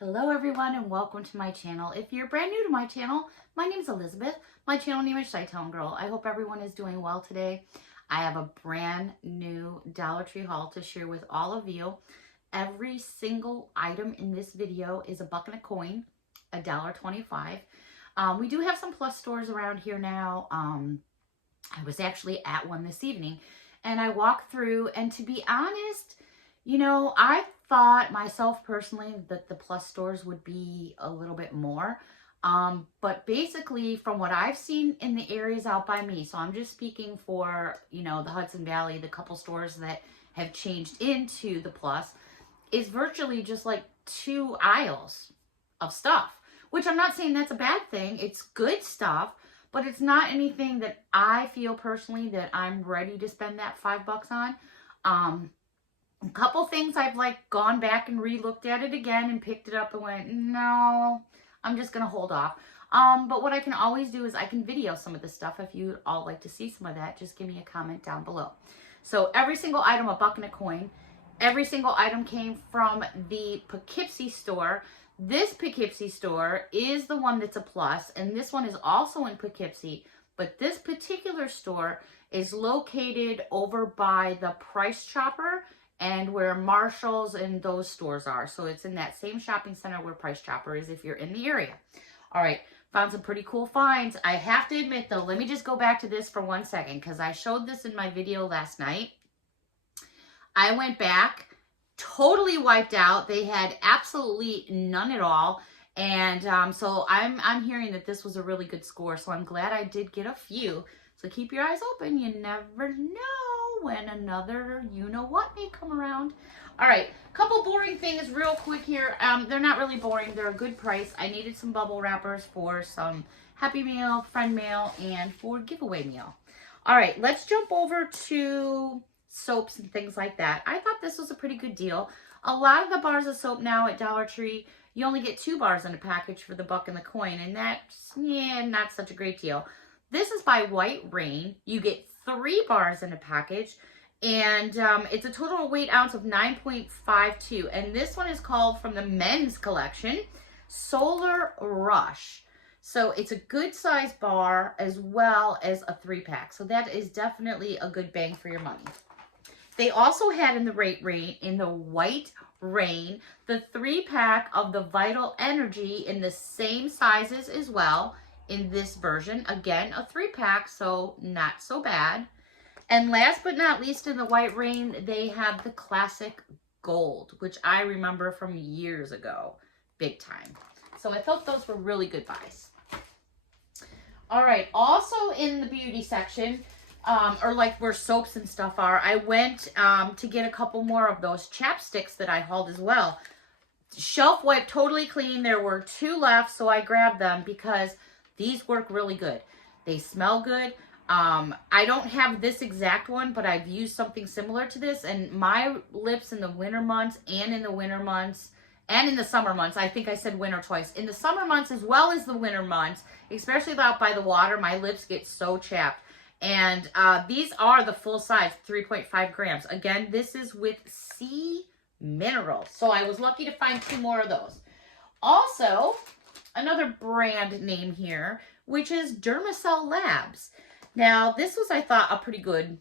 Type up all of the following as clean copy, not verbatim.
Hello everyone and welcome to my channel. If you're brand new to my channel, my name is Elizabeth. My channel name is ChiTownGirl. I hope everyone is doing well today. I have a brand new Dollar Tree haul to share with all of you. Every single item in this video is a buck and a coin, $1.25. We do have some plus stores around here now. I was actually at one this evening and I walked through, and to be honest, you know, I thought myself personally that the plus stores would be a little bit more. But basically from what I've seen in the areas out by me, so I'm just speaking for, you know, the Hudson Valley, the couple stores that have changed into the plus, is virtually just like 2 aisles of stuff, which I'm not saying that's a bad thing. It's good stuff, but it's not anything that I feel personally that I'm ready to spend that $5 on. A couple things I've like gone back and re-looked at it again and picked it up and went, no, I'm just going to hold off. But what I can always do is I can video some of this stuff. If you all like to see some of that, just give me a comment down below. So every single item, a buck and a coin. Every single item came from the Poughkeepsie store. This Poughkeepsie store is the one that's a plus, and this one is also in Poughkeepsie, but this particular store is located over by the Price Chopper and where Marshall's and those stores are. So it's in that same shopping center where Price Chopper is if you're in the area. All right, found some pretty cool finds. I have to admit though, let me just go back to this for 1 second because I showed this in my video last night. I went back, totally wiped out. They had absolutely none at all. And so I'm hearing that this was a really good score. So I'm glad I did get a few. So keep your eyes open. You never know when another you-know-what may come around. All right, couple boring things real quick here. They're not really boring. They're a good price. I needed some bubble wrappers for some Happy Meal, Friend Mail, and for Giveaway Meal. All right, let's jump over to soaps and things like that. I thought this was a pretty good deal. A lot of the bars of soap now at Dollar Tree, you only get 2 bars in a package for the buck and the coin, and that's, yeah, not such a great deal. This is by White Rain. You get 3 bars in a package, and it's a total weight ounce of 9.52, and this one is called, from the men's collection, Solar Rush. So it's a good size bar as well as a 3-pack. So that is definitely a good bang for your money. They also had in the White Rain, the 3-pack of the Vital Energy in the same sizes as well in this version. Again, a 3-pack, so not so bad. And last but not least, in the White Rain, they have the Classic Gold, which I remember from years ago, big time. So I thought those were really good buys. All right, also in the beauty section, or like where soaps and stuff are, I went to get a couple more of those chapsticks that I hauled as well. Shelf wipe, totally clean. There were 2 left, so I grabbed them because these work really good. They smell good. I don't have this exact one, but I've used something similar to this, and my lips in the winter months and in the winter months and in the summer months, I think I said winter twice, in the summer months as well as the winter months, especially out by the water, my lips get so chapped. And these are the full size, 3.5 grams. Again, this is with sea minerals. So I was lucky to find 2 more of those. Also, another brand name here, which is Dermacell Labs. Now, this was, I thought, a pretty good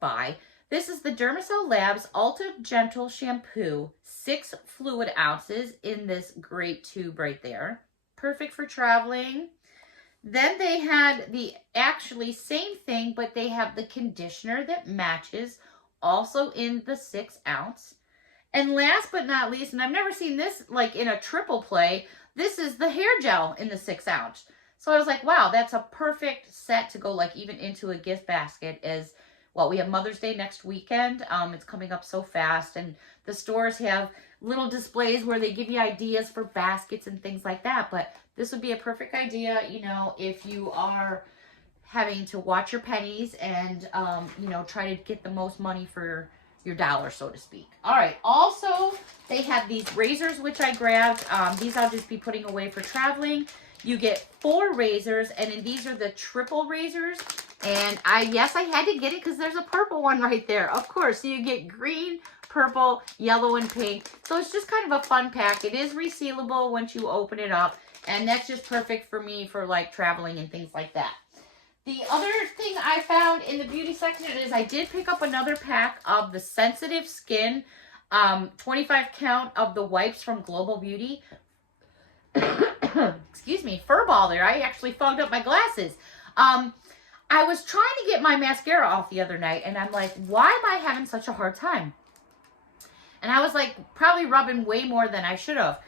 buy. This is the Dermacell Labs Ultra Gentle Shampoo, 6 fluid ounces in this great tube right there. Perfect for traveling. Then they had the actually same thing, but they have the conditioner that matches, also in the 6 ounce. And last but not least, and I've never seen this like in a triple play, this is the hair gel in the 6 ounce. So I was like, wow, that's a perfect set to go like even into a gift basket. As well, we have Mother's Day next weekend. It's coming up so fast, and the stores have little displays where they give you ideas for baskets and things like that. But this would be a perfect idea, you know, if you are having to watch your pennies and, you know, try to get the most money for your dollar, so to speak. All right. Also, they have these razors, which I grabbed. These I'll just be putting away for traveling. You get 4 razors, and then these are the triple razors. And yes, I had to get it because there's a purple one right there. Of course, so you get green, purple, yellow, and pink. So it's just kind of a fun pack. It is resealable once you open it up. And that's just perfect for me for like traveling and things like that. The other thing I found in the beauty section is I did pick up another pack of the sensitive skin 25 count of the wipes from Global Beauty. Excuse me, fur ball there. I actually fogged up my glasses. I was trying to get my mascara off the other night, and I'm like, why am I having such a hard time? And I was like, probably rubbing way more than I should have.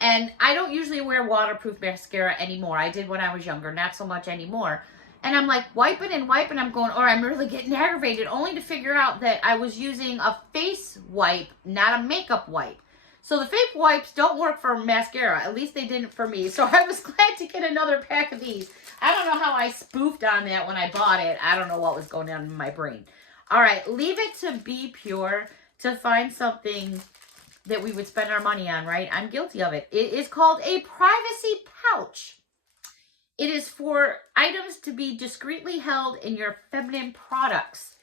And I don't usually wear waterproof mascara anymore. I did when I was younger, not so much anymore. And I'm like wiping and wiping. I'm going, I'm really getting aggravated, only to figure out that I was using a face wipe, not a makeup wipe. So the fake wipes don't work for mascara. At least they didn't for me. So I was glad to get another pack of these. I don't know how I spoofed on that when I bought it. I don't know what was going on in my brain. All right, leave it to Be Pure to find something that we would spend our money on, right? I'm guilty of it. It is called a privacy pouch. It is for items to be discreetly held in your feminine products.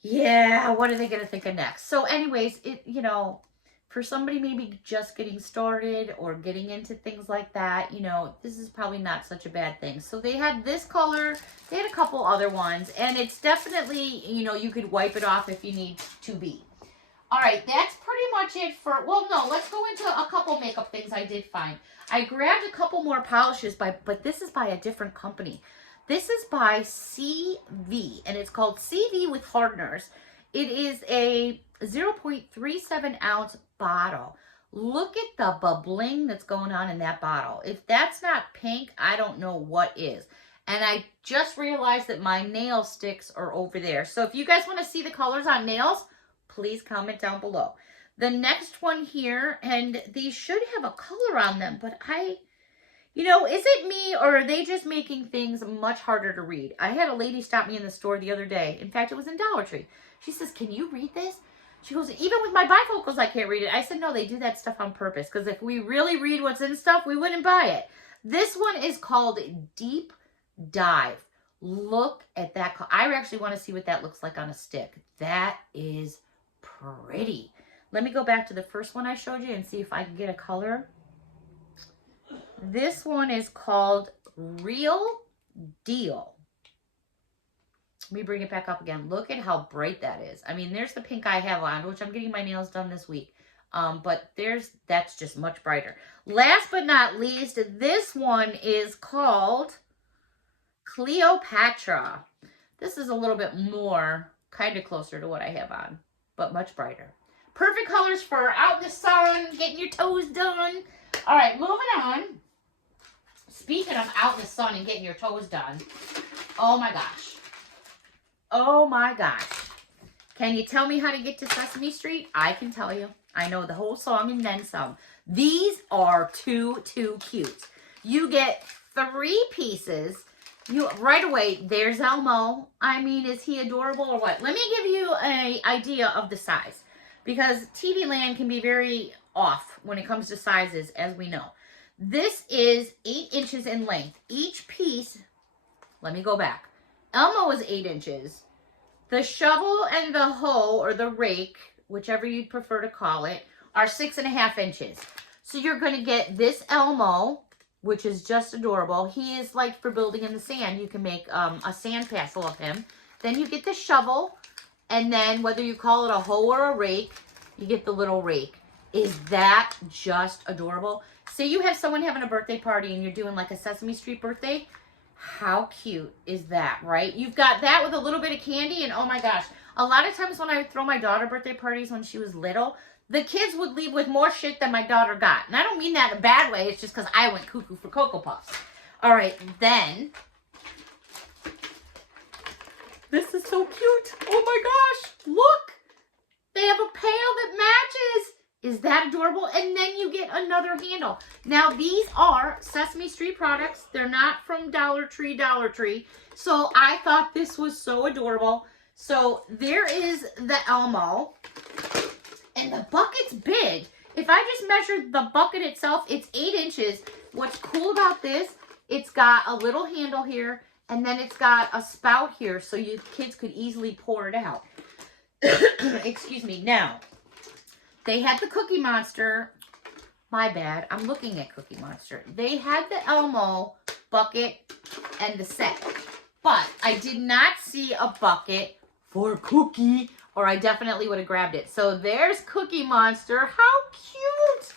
Yeah, what are they going to think of next? So anyways, for somebody maybe just getting started or getting into things like that, this is probably not such a bad thing. So they had this color, they had a couple other ones, and it's definitely, you could wipe it off if you need to be. All right, that's pretty much it for, let's go into a couple makeup things I did find. I grabbed a couple more polishes, but this is by a different company. This is by CV, and it's called CV with Hardeners. It is a 0.37 ounce bottle. Look at the bubbling that's going on in that bottle. If that's not pink, I don't know what is. And I just realized that my nail sticks are over there. So if you guys want to see the colors on nails, please comment down below. The next one here, and these should have a color on them, but is it me or are they just making things much harder to read? I had a lady stop me in the store the other day. In fact, it was in Dollar Tree. She says, can you read this? She goes, even with my bifocals, I can't read it. I said, no, they do that stuff on purpose, because if we really read what's in stuff, we wouldn't buy it. This one is called Deep Dive. Look at that. I actually want to see what that looks like on a stick. That is pretty. Let me go back to the first one I showed you and see if I can get a color. This one is called Real Deal. Let me bring it back up again. Look at how bright that is. I mean, there's the pink I have on, which I'm getting my nails done this week. But that's just much brighter. Last but not least, this one is called Cleopatra. This is a little bit more, kind of closer to what I have on, but much brighter. Perfect colors for out in the sun, getting your toes done. All right, moving on. Speaking of out in the sun and getting your toes done, oh my gosh. Oh my gosh. Can you tell me how to get to Sesame Street? I can tell you. I know the whole song and then some. These are too cute. You get 3 pieces. Right away, there's Elmo. I mean, is he adorable or what? Let me give you an idea of the size, because TV Land can be very off when it comes to sizes, as we know. This is 8 inches in length. Each piece, let me go back. Elmo is 8 inches. The shovel and the hoe, or the rake, whichever you'd prefer to call it, are 6.5 inches. So you're going to get this Elmo, which is just adorable. He is like for building in the sand. You can make a sand castle of him. Then you get the shovel, and then whether you call it a hoe or a rake, you get the little rake. Is that just adorable? Say you have someone having a birthday party and you're doing like a Sesame Street birthday. How cute is that, right? You've got that with a little bit of candy, and oh my gosh. A lot of times when I would throw my daughter birthday parties when she was little, the kids would leave with more shit than my daughter got. And I don't mean that in a bad way. It's just because I went cuckoo for Cocoa Puffs. All right, then. This is so cute. Oh my gosh. Look. They have a pail that matches. Is that adorable? And then you get another handle. Now, these are Sesame Street products. They're not from Dollar Tree. So I thought this was so adorable. So there is the Elmo. And the bucket's big. If I just measured the bucket itself, it's 8 inches. What's cool about this, it's got a little handle here, and then it's got a spout here so you kids could easily pour it out. Excuse me. Now, they had the Cookie Monster. My bad. I'm looking at Cookie Monster. They had the Elmo bucket and the set. But I did not see a bucket for Cookie, or I definitely would have grabbed it. So there's Cookie Monster. How cute!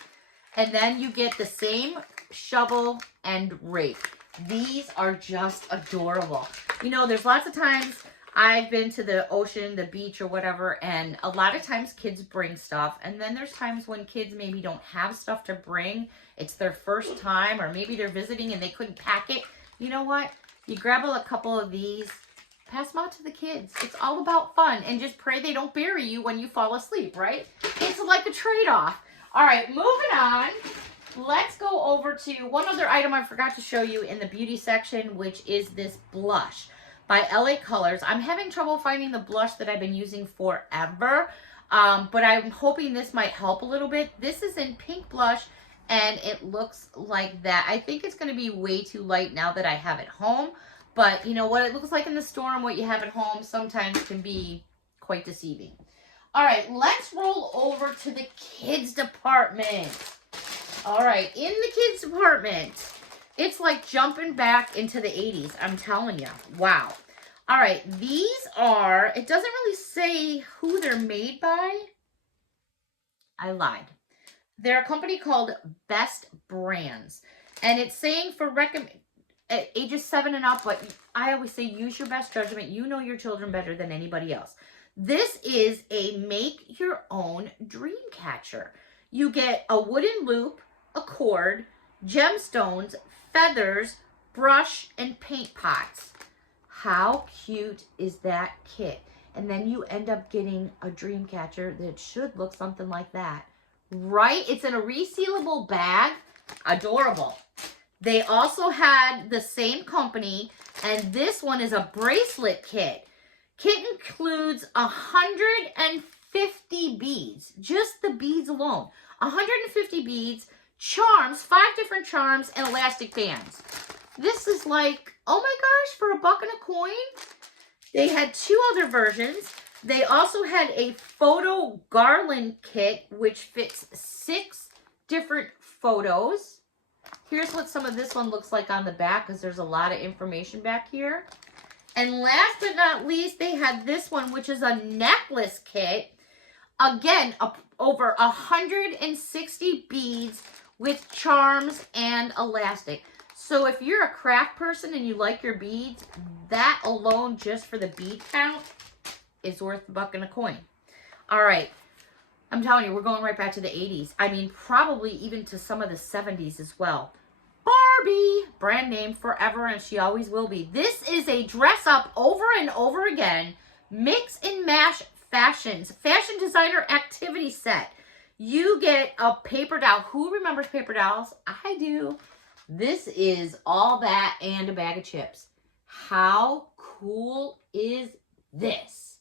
And then you get the same shovel and rake. These are just adorable. You know, there's lots of times I've been to the ocean, the beach, or whatever, and a lot of times kids bring stuff. And then there's times when kids maybe don't have stuff to bring. It's their first time, or maybe they're visiting and they couldn't pack it. You know what? You grab a couple of these, pass them out to the kids. It's all about fun, and just pray they don't bury you when you fall asleep, right? It's like a trade-off. All right, moving on. Let's go over to one other item I forgot to show you in the beauty section, which is this blush by LA Colors. I'm having trouble finding the blush that I've been using forever, but I'm hoping this might help a little bit. This is in pink blush, and it looks like that. I think it's going to be way too light now that I have it home, but you know what it looks like in the store and what you have at home sometimes can be quite deceiving. All right, let's roll over to the kids department. All right, in the kids department, it's like jumping back into the 80s. I'm telling you. Wow. All right, these are, it doesn't really say who they're made by. I lied. They're a company called Best Brands. And it's saying for ages 7 and up, but I always say use your best judgment. You know your children better than anybody else. This is a make your own dream catcher. You get a wooden loop, a cord, gemstones, feathers, brush, and paint pots. How cute is that kit? And then you end up getting a dream catcher that should look something like that. Right? It's in a resealable bag. Adorable. They also had the same company, and this one is a bracelet kit. Kit includes 150 beads. Just the beads alone. 150 beads, charms, 5 different charms, and elastic bands. This is like, oh my gosh, for $1 and a coin. They had 2 other versions. They also had a photo garland kit, which fits 6 different photos. Here's what some of this one looks like on the back, because there's a lot of information back here. And last but not least, they had this one, which is a necklace kit. Again, over 160 beads with charms and elastic. So if you're a craft person and you like your beads, that alone just for the bead count is worth $1 and a coin. All right. I'm telling you, we're going right back to the 80s. I mean, probably even to some of the 70s as well. Barbie, brand name forever, and she always will be. This is a dress up over and over again, mix and mash fashions, fashion designer activity set. You get a paper doll. Who remembers paper dolls? I do. This is all that and a bag of chips. How cool is this?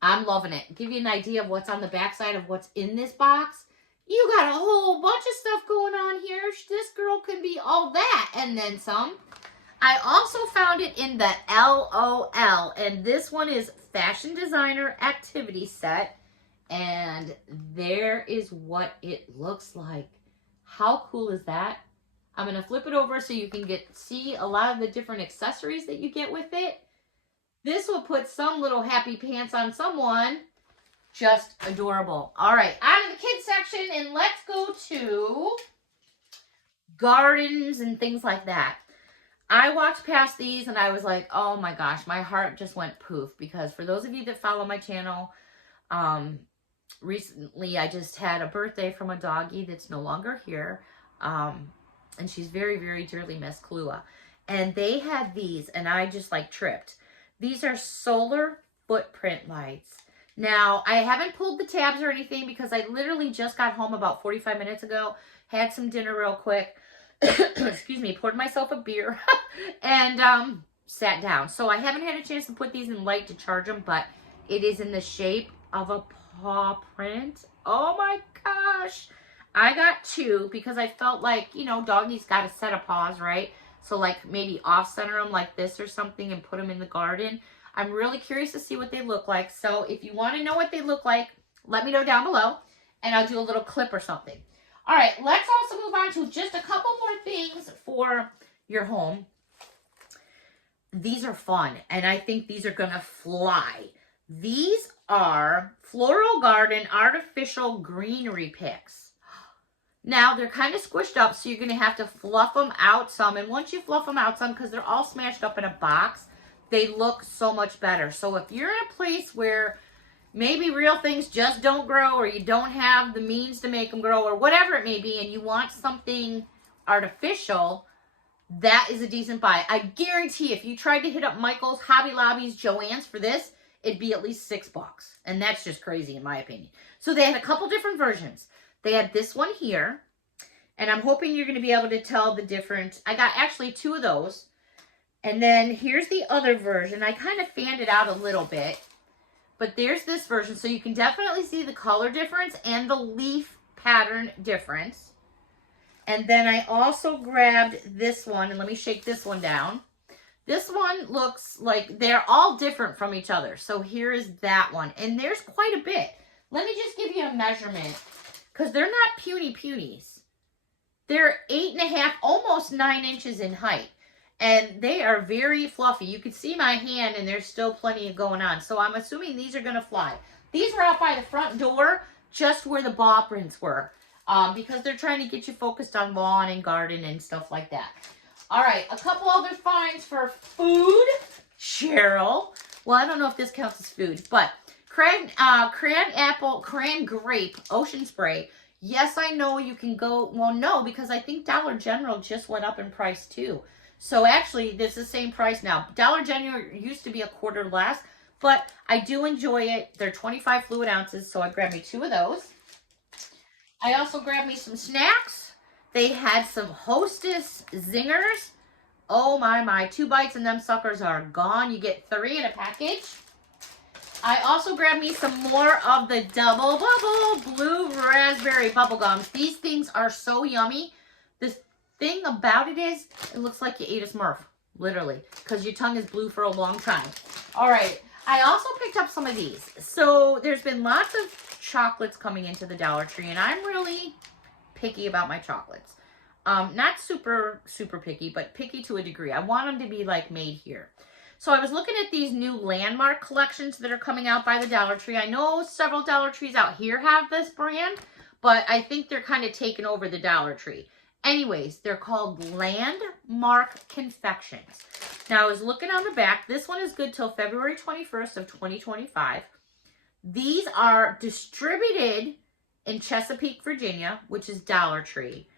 I'm loving it. Give you an idea of what's on the backside of what's in this box. You got a whole bunch of stuff going on here. This girl can be all that and then some. I also found it in the LOL, and this one is Fashion Designer Activity Set, and there is what it looks like. How cool is that? I'm going to flip it over so you can see a lot of the different accessories that you get with it. This will put some little happy pants on someone. Just adorable. All right, out of the kids section, and let's go to gardens and things like that. I walked past these and I was like, oh my gosh, my heart just went poof, because for those of you that follow my channel, recently I just had a birthday from a doggie that's no longer here, and she's very, very dearly missed, Kalua. And they had these, and I just like tripped. These are solar footprint lights. Now, I haven't pulled the tabs or anything because I literally just got home about 45 minutes ago, had some dinner real quick, excuse me, poured myself a beer, and sat down. So I haven't had a chance to put these in light to charge them, but it is in the shape of a paw print. Oh my gosh. I got 2 because I felt like, you know, doggies got a set of paws, right? So like maybe off-center them like this or something and put them in the garden. I'm really curious to see what they look like. So if you want to know what they look like, let me know down below, and I'll do a little clip or something. All right, let's also move on to just a couple more things for your home. These are fun, and I think these are going to fly. These are Floral Garden artificial greenery picks. Now, they're kind of squished up, so you're going to have to fluff them out some. And once you fluff them out some, because they're all smashed up in a box, they look so much better. So if you're in a place where maybe real things just don't grow, or you don't have the means to make them grow, or whatever it may be, and you want something artificial, that is a decent buy. I guarantee if you tried to hit up Michael's, Hobby Lobby's, Joann's for this, it'd be at least $6. And that's just crazy in my opinion. So they had a couple different versions. They had this one here, and I'm hoping you're going to be able to tell the difference. I got actually 2 of those. And then here's the other version. I kind of fanned it out a little bit, but there's this version. So you can definitely see the color difference and the leaf pattern difference. And then I also grabbed this one, and let me shake this one down. This one looks like they're all different from each other. So here is that one, and there's quite a bit. Let me just give you a measurement, because they're not puny punies. They're 8.5, almost 9 inches in height. And they are very fluffy. You can see my hand, and there's still plenty of going on. So I'm assuming these are going to fly. These were out by the front door, just where the ball prints were. Because they're trying to get you focused on lawn and garden and stuff like that. All right, a couple other finds for food. Cheryl. Well, I don't know if this counts as food, but cran grape ocean spray. Yes, I know you can go, well, no, because I think Dollar General just went up in price too. So actually, this is the same price now. Dollar General used to be a quarter less, but I do enjoy it. They're 25 fluid ounces, so I grabbed me 2 of those. I also grabbed me some snacks. They had some Hostess Zingers. Oh my, 2 bites and them suckers are gone. You get 3 in a package. I also grabbed me some more of the Double Bubble Blue Raspberry Bubble Gums. These things are so yummy. The thing about it is, it looks like you ate a Smurf, literally, because your tongue is blue for a long time. All right, I also picked up some of these. So there's been lots of chocolates coming into the Dollar Tree, and I'm really picky about my chocolates. Not super picky, but picky to a degree. I want them to be like made here. So I was looking at these new landmark collections that are coming out by the Dollar Tree. I know several Dollar Trees out here have this brand, but I think they're kind of taking over the Dollar Tree. Anyways, they're called Landmark Confections. Now, I was looking on the back. This one is good till February 21st of 2025. These are distributed in Chesapeake, Virginia, which is Dollar Tree.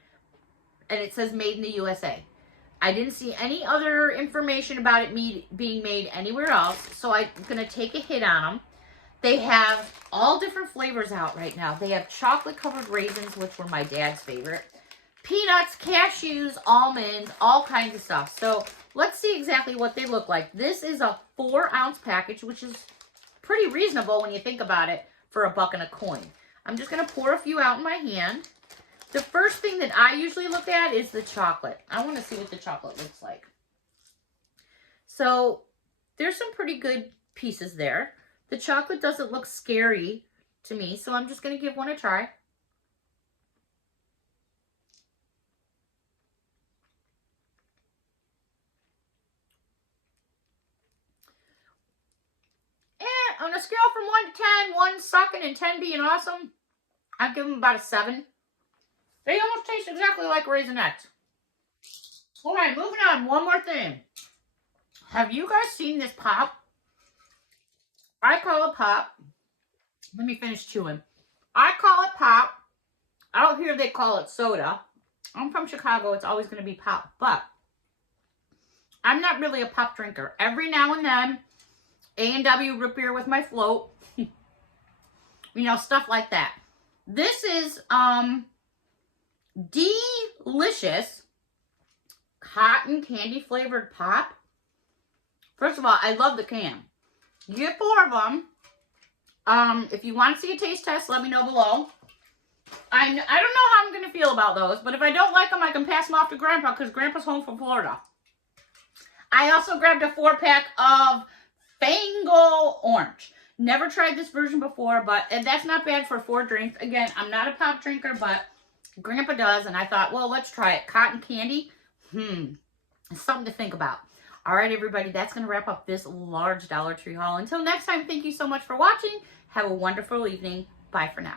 And it says made in the USA. I didn't see any other information about it being made anywhere else, so I'm going to take a hit on them. They have all different flavors out right now. They have chocolate-covered raisins, which were my dad's favorite. Peanuts, cashews, almonds, all kinds of stuff. So let's see exactly what they look like. This is a 4-ounce package, which is pretty reasonable when you think about it for $1 and a coin. I'm just going to pour a few out in my hand. The first thing that I usually look at is the chocolate. I want to see what the chocolate looks like. So there's some pretty good pieces there. The chocolate doesn't look scary to me, so I'm just going to give one a try. And on a scale from 1 to 10, 1 sucking and 10 being awesome, I'd give them about a 7. They almost taste exactly like Raisinets. All right, moving on. One more thing. Have you guys seen this pop? I call it pop. Let me finish chewing. I call it pop. Out here they call it soda. I'm from Chicago. It's always going to be pop. But I'm not really a pop drinker. Every now and then, A&W root beer with my float. You know, stuff like that. This is, delicious cotton candy flavored pop. First of all, I love the can. You get 4 of them. If you want to see a taste test, let me know below. I don't know how I'm going to feel about those, but if I don't like them, I can pass them off to Grandpa because Grandpa's home from Florida. I also grabbed a 4-pack of Fango Orange. Never tried this version before, but and that's not bad for 4 drinks. Again, I'm not a pop drinker, but Grandpa does, and I thought, well, let's try it. Cotton candy, it's something to think about. All right, everybody, that's going to wrap up this large Dollar Tree haul. Until next time, thank you so much for watching. Have a wonderful evening. Bye for now.